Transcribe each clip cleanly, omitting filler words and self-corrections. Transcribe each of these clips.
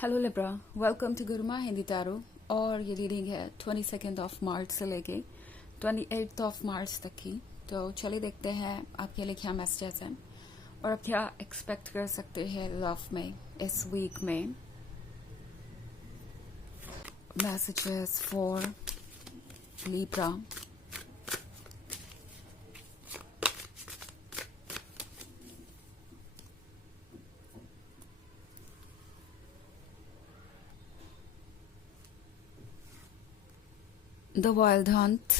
Hello Libra, welcome to Guruma Hindi tarot. और ये reading है 22 मार्च से लेके 28 मार्च तक की। तो चलिए देखते हैं आपके लिए क्या मैसेजेस हैं और आप क्या एक्सपेक्ट कर सकते हैं लव में इस वीक में। Messages for Libra. The Wild Hunt,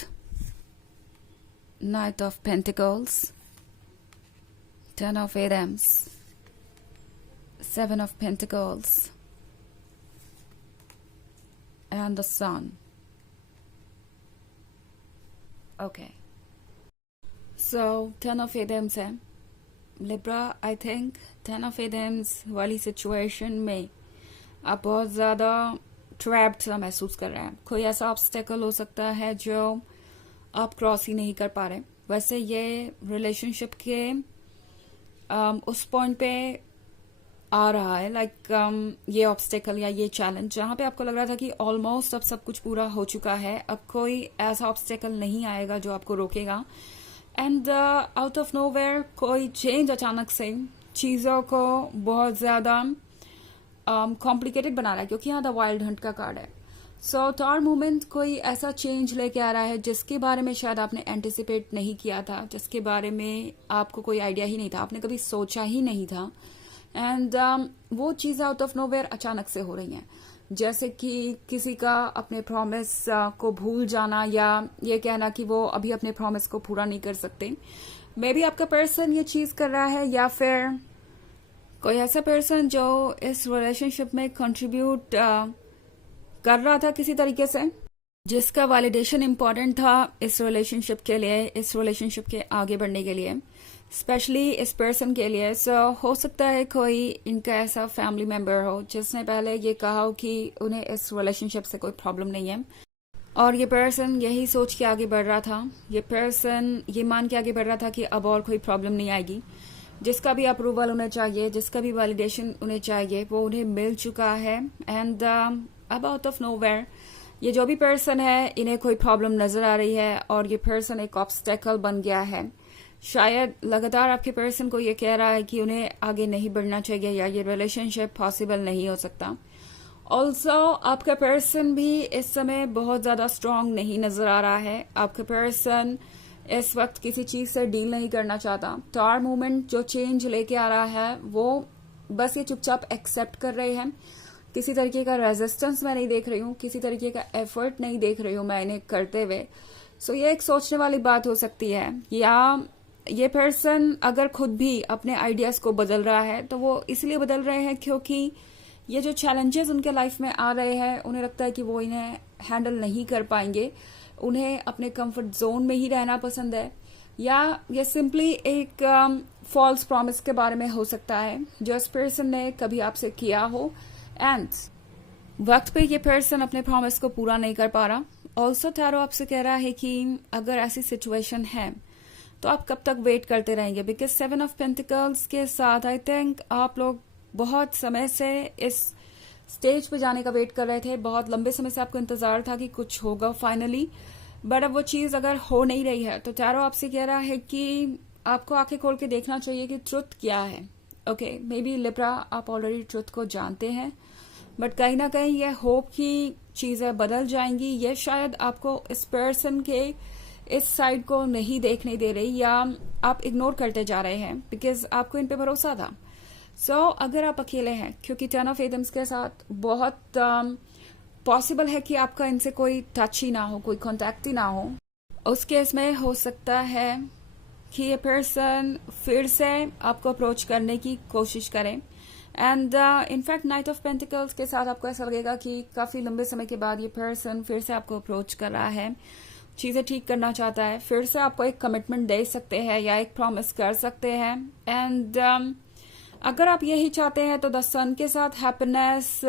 Knight of Pentacles, Ten of Items, Seven of Pentacles, and the Sun. Okay. So, Ten of Items है Libra. I think Ten of Items वाली situation में आप बहुत ज़्यादा trapped सा महसूस कर रहे हैं। कोई ऐसा ऑब्स्टेकल हो सकता है जो आप क्रॉस ही नहीं कर पा रहे। वैसे ये रिलेशनशिप के उस पॉइंट पे आ रहा है, ये ऑब्स्टेकल या ये चैलेंज जहां पे आपको लग रहा था कि ऑलमोस्ट अब सब कुछ पूरा हो चुका है, अब कोई ऐसा ऑब्स्टेकल नहीं आएगा जो आपको रोकेगा। एंड आउट ऑफ नोवेयर कोई चेंज अचानक से चीज़ों को बहुत ज़्यादा कॉम्प्लिकेटेड बना रहा है, क्योंकि यहाँ द वाइल्ड हंट का कार्ड है। सो टॉर मूवमेंट कोई ऐसा चेंज लेके आ रहा है जिसके बारे में शायद आपने एंटिसिपेट नहीं किया था, जिसके बारे में आपको कोई आइडिया ही नहीं था, आपने कभी सोचा ही नहीं था। एंड वो चीज़ आउट ऑफ नोवेयर अचानक से हो रही हैं, जैसे कि किसी का अपने प्रॉमिस को भूल जाना, या ये कहना कि वो अभी अपने प्रॉमिस को पूरा नहीं कर सकते। मे बी आपका पर्सन ये चीज़ कर रहा है, या फिर कोई ऐसा पर्सन जो इस रिलेशनशिप में कंट्रीब्यूट कर रहा था किसी तरीके से, जिसका वैलिडेशन इम्पॉर्टेंट था इस रिलेशनशिप के लिए, इस रिलेशनशिप के आगे बढ़ने के लिए, स्पेशली इस पर्सन के लिए। सो हो सकता है कोई इनका ऐसा फैमिली मेंबर हो जिसने पहले ये कहा हो कि उन्हें इस रिलेशनशिप से कोई प्रॉब्लम नहीं है, और ये पर्सन यही सोच के आगे बढ़ रहा था, ये पर्सन ये मान के आगे बढ़ रहा था कि अब और कोई प्रॉब्लम नहीं आएगी। जिसका भी अप्रूवल उन्हें चाहिए, जिसका भी वैलिडेशन उन्हें चाहिए, वो उन्हें मिल चुका है। एंड अब आउट ऑफ नोवेयर ये जो भी पर्सन है, इन्हें कोई प्रॉब्लम नजर आ रही है और ये पर्सन एक ऑब्स्टेकल बन गया है। शायद लगातार आपके पर्सन को ये कह रहा है कि उन्हें आगे नहीं बढ़ना चाहिए, या ये रिलेशनशिप पॉसिबल नहीं हो सकता। ऑल्सो आपका पर्सन भी इस समय बहुत ज्यादा स्ट्रांग नहीं नजर आ रहा है। आपका पर्सन इस वक्त किसी चीज से डील नहीं करना चाहता। टॉर मूवमेंट जो चेंज लेके आ रहा है वो बस ये चुपचाप एक्सेप्ट कर रहे हैं। किसी तरीके का रेजिस्टेंस मैं नहीं देख रही हूँ, किसी तरीके का एफर्ट नहीं देख रही हूँ मैं इन्हें करते हुए। सो ये एक सोचने वाली बात हो सकती है, या ये पर्सन अगर खुद भी अपने आइडियाज को बदल रहा है तो वो इसलिए बदल रहे हैं क्योंकि ये जो चैलेंजेस उनके लाइफ में आ रहे हैं, उन्हें लगता है कि वो इन्हें हैंडल नहीं कर पाएंगे, उन्हें अपने कंफर्ट जोन में ही रहना पसंद है, या ये सिंपली एक फॉल्स प्रॉमिस के बारे में हो सकता है जो इस पर्सन ने कभी आपसे किया हो, एंड वक्त पे ये पर्सन अपने प्रॉमिस को पूरा नहीं कर पा रहा। ऑल्सो टैरो आपसे कह रहा है कि अगर ऐसी सिचुएशन है तो आप कब तक वेट करते रहेंगे, बिकॉज 7 ऑफ पेंटिकल्स के साथ आई थिंक आप लोग बहुत समय से इस स्टेज पे जाने का वेट कर रहे थे, बहुत लंबे समय से आपको इंतजार था कि कुछ होगा फाइनली, बट अब वो चीज अगर हो नहीं रही है तो टैरो आपसे कह रहा है कि आपको आंखें खोल के देखना चाहिए कि ट्रुथ क्या है। ओके, मे बी लिब्रा आप ऑलरेडी ट्रुथ को जानते हैं, बट कहीं ना कहीं ये होप की चीजें बदल जाएंगी, ये शायद आपको इस पर्सन के इस साइड को नहीं देखने दे रही, या आप इग्नोर करते जा रहे हैं बिकॉज आपको इन पे भरोसा था। सो अगर आप अकेले हैं, क्योंकि 10 ऑफ एडम्स के साथ बहुत पॉसिबल है कि आपका इनसे कोई टच ही ना हो, कोई कांटेक्ट ही ना हो, उस केस में हो सकता है कि ये पर्सन फिर से आपको अप्रोच करने की कोशिश करें। And in fact night of pentacles के साथ आपको ऐसा लगेगा कि काफी लंबे समय के बाद ये पर्सन फिर से आपको अप्रोच कर रहा है, चीजें ठीक करना चाहता है, फिर से आपको एक कमिटमेंट दे सकते हैं या एक प्रॉमिस कर सकते हैं। एंड अगर आप यही चाहते हैं तो द सन के साथ हैप्पीनेस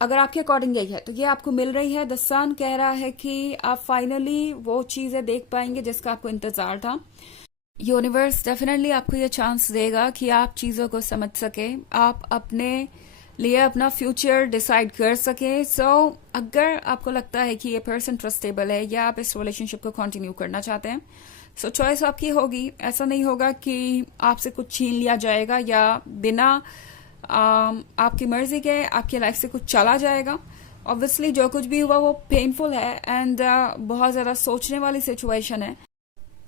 अगर आपके अकॉर्डिंग यही है तो ये आपको मिल रही है। द सन कह रहा है कि आप फाइनली वो चीजें देख पाएंगे जिसका आपको इंतजार था। यूनिवर्स डेफिनेटली आपको ये चांस देगा कि आप चीजों को समझ सके, आप अपने लिए अपना फ्यूचर डिसाइड कर सके। सो अगर आपको लगता है कि ये पर्सन ट्रस्टेबल है या आप इस रिलेशनशिप को कंटिन्यू करना चाहते हैं, सो चॉइस आपकी होगी। ऐसा नहीं होगा कि आपसे कुछ छीन लिया जाएगा या बिना आपकी मर्जी के आपकी लाइफ से कुछ चला जाएगा। ऑब्वियसली जो कुछ भी हुआ वो पेनफुल है एंड बहुत ज़्यादा सोचने वाली सिचुएशन है।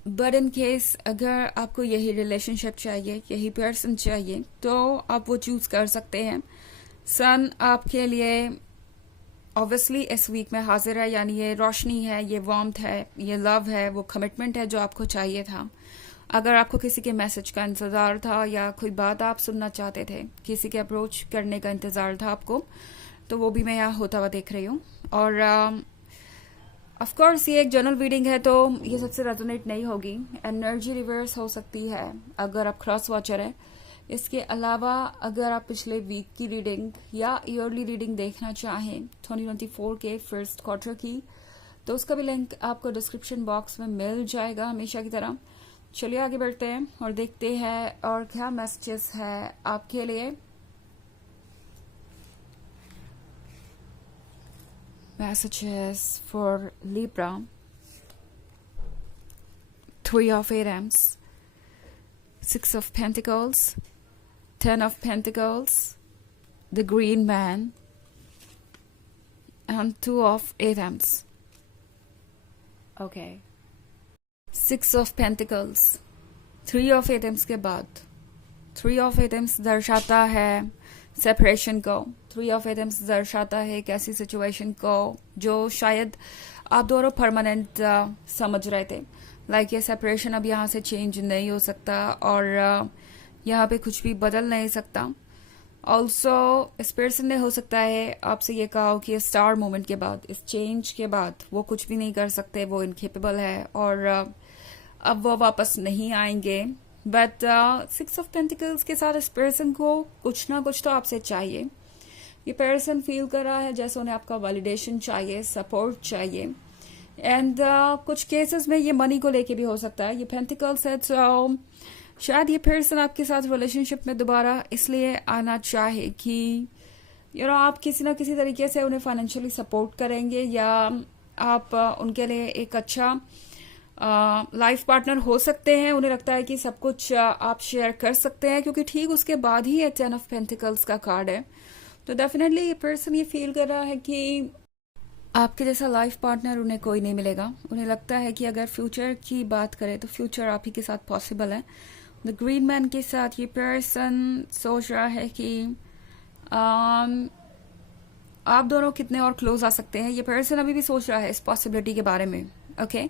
बट इन केस अगर आपको यही रिलेशनशिप चाहिए, यही पर्सन चाहिए, तो आप वो चूज कर सकते हैं। सन आपके लिए ऑब्वियसली इस वीक में हाजिर है, यानी ये रोशनी है, ये वार्मथ है, ये लव है, वो कमिटमेंट है जो आपको चाहिए था। अगर आपको किसी के मैसेज का इंतज़ार था या कोई बात आप सुनना चाहते थे, किसी के अप्रोच करने का इंतज़ार था आपको, तो वो भी मैं यहाँ होता हुआ देख रही हूँ। और ऑफ कोर्स ये एक जनरल रीडिंग है तो ये सबसे रेजोनेट नहीं होगी। एनर्जी रिवर्स हो सकती है अगर आप क्रॉस वॉचर है। इसके अलावा अगर आप पिछले वीक की रीडिंग या ईयरली रीडिंग देखना चाहें 2024 के फर्स्ट क्वार्टर की, तो उसका भी लिंक आपको डिस्क्रिप्शन बॉक्स में मिल जाएगा हमेशा की तरह। चलिए आगे बढ़ते हैं और देखते हैं और क्या मैसेजेस है आपके लिए। Messages for Libra. 3 of Wands, 6 of Pentacles, 10 of Pentacles, the Green Man, and 2 of Wands. Okay. 6 of Pentacles. 3 of Wands के बाद 3 of Wands दर्शाता है सेपरेशन को। 3 ऑफ एटम्स दर्शाता है एक ऐसी सिचुएशन को जो शायद आप दोनों परमानेंट समझ रहे थे। लाइक ये सेपरेशन अब यहाँ से चेंज नहीं हो सकता और यहाँ पे कुछ भी बदल नहीं सकता। ऑल्सो इस पर्सन ने हो सकता है आपसे ये कहा हो कि स्टार मोमेंट के बाद, इस चेंज के बाद वो कुछ भी नहीं कर सकते, वो इनकेपेबल है और अब वो वापस नहीं आएंगे। बट 6 ऑफ पेंटिकल्स के साथ इस पर्सन को कुछ ना कुछ तो आपसे चाहिए। ये पर्सन फील कर रहा है जैसे उन्हें आपका वैलिडेशन चाहिए, सपोर्ट चाहिए एंड कुछ केसेस में ये मनी को लेके भी हो सकता है। ये पेंटिकल्स है तो शायद ये पर्सन आपके साथ रिलेशनशिप में दोबारा इसलिए आना चाहे कि आप किसी ना किसी तरीके से उन्हें फाइनेंशियली सपोर्ट करेंगे या आप उनके लिए एक अच्छा लाइफ पार्टनर हो सकते हैं। उन्हें लगता है कि सब कुछ आप शेयर कर सकते हैं क्योंकि ठीक उसके बाद ही 10 ऑफ पेंटिकल्स का कार्ड है। तो डेफिनेटली ये पर्सन ये फील कर रहा है कि आपके जैसा लाइफ पार्टनर उन्हें कोई नहीं मिलेगा। उन्हें लगता है कि अगर फ्यूचर की बात करें तो फ्यूचर आप ही के साथ पॉसिबल है। द ग्रीन मैन के साथ ये पर्सन सोच रहा है कि आप दोनों कितने और क्लोज आ सकते हैं। ये पर्सन अभी भी सोच रहा है इस पॉसिबिलिटी के बारे में। ओके,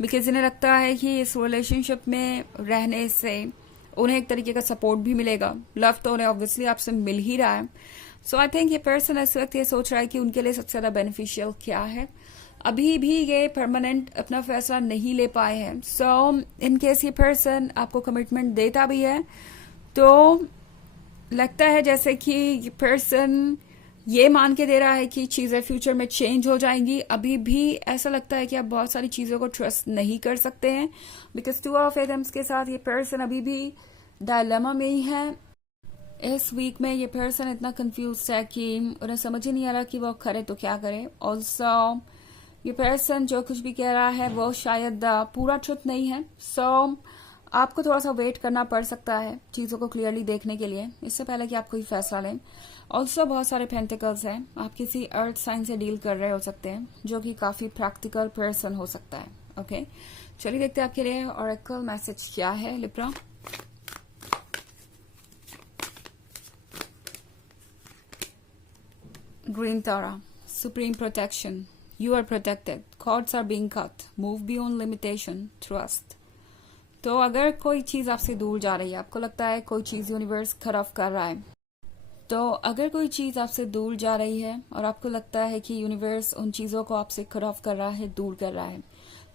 बिकॉज इन्हें लगता है कि इस रिलेशनशिप में रहने से उन्हें एक तरीके का सपोर्ट भी मिलेगा। लव तो उन्हें ऑब्वियसली आपसे मिल ही रहा है। सो आई थिंक ये पर्सन इस वक्त ये सोच रहा है कि उनके लिए सबसे ज्यादा बेनिफिशियल क्या है। अभी भी ये परमानेंट अपना फैसला नहीं ले पाए हैं। सो इन केस ये पर्सन आपको कमिटमेंट देता भी है तो लगता है जैसे कि ये पर्सन ये मान के दे रहा है कि चीजें फ्यूचर में चेंज हो जाएंगी। अभी भी ऐसा लगता है कि आप बहुत सारी चीजों को ट्रस्ट नहीं कर सकते हैं बिकॉज 2 ऑफ एटम्स के साथ ये पर्सन अभी भी डायलेमा में ही है। इस वीक में ये पर्सन इतना कंफ्यूज है कि उन्हें समझ ही नहीं आ रहा कि वो करे तो क्या करे। ऑल्सो ये पर्सन जो कुछ भी कह रहा है वो शायद पूरा ट्रुथ नहीं है। सो आपको थोड़ा सा वेट करना पड़ सकता है चीजों को क्लियरली देखने के लिए, इससे पहले कि आप कोई फैसला लें। ऑल्सो बहुत सारे पेंटिकल्स हैं, आप किसी अर्थ साइन से डील कर रहे हो सकते हैं जो कि काफी प्रैक्टिकल पर्सन हो सकता है। ओके, चलिए देखते हैं आपके लिए ऑरेकल मैसेज क्या है Libra. Green Tara, supreme protection, you are protected, cords are being cut, move beyond limitation, trust. तो अगर कोई चीज आपसे दूर जा रही है, आपको लगता है कोई चीज यूनिवर्स कट ऑफ कर रहा है, तो अगर कोई चीज आपसे दूर जा रही है और आपको लगता है कि यूनिवर्स उन चीजों को आपसे कट ऑफ कर रहा है, दूर कर रहा है,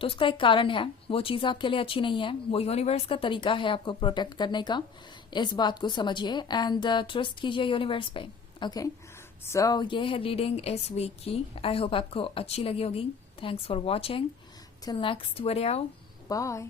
तो उसका एक कारण है। वो चीज आपके लिए अच्छी नहीं है, वो यूनिवर्स का तरीका है आपको प्रोटेक्ट करने का। इस बात को समझिए एंड ट्रस्ट कीजिए यूनिवर्स पे। ओके, सो ये है रीडिंग इस वीक की। आई होप आपको अच्छी लगी होगी। Thanks for watching. Till next video, bye.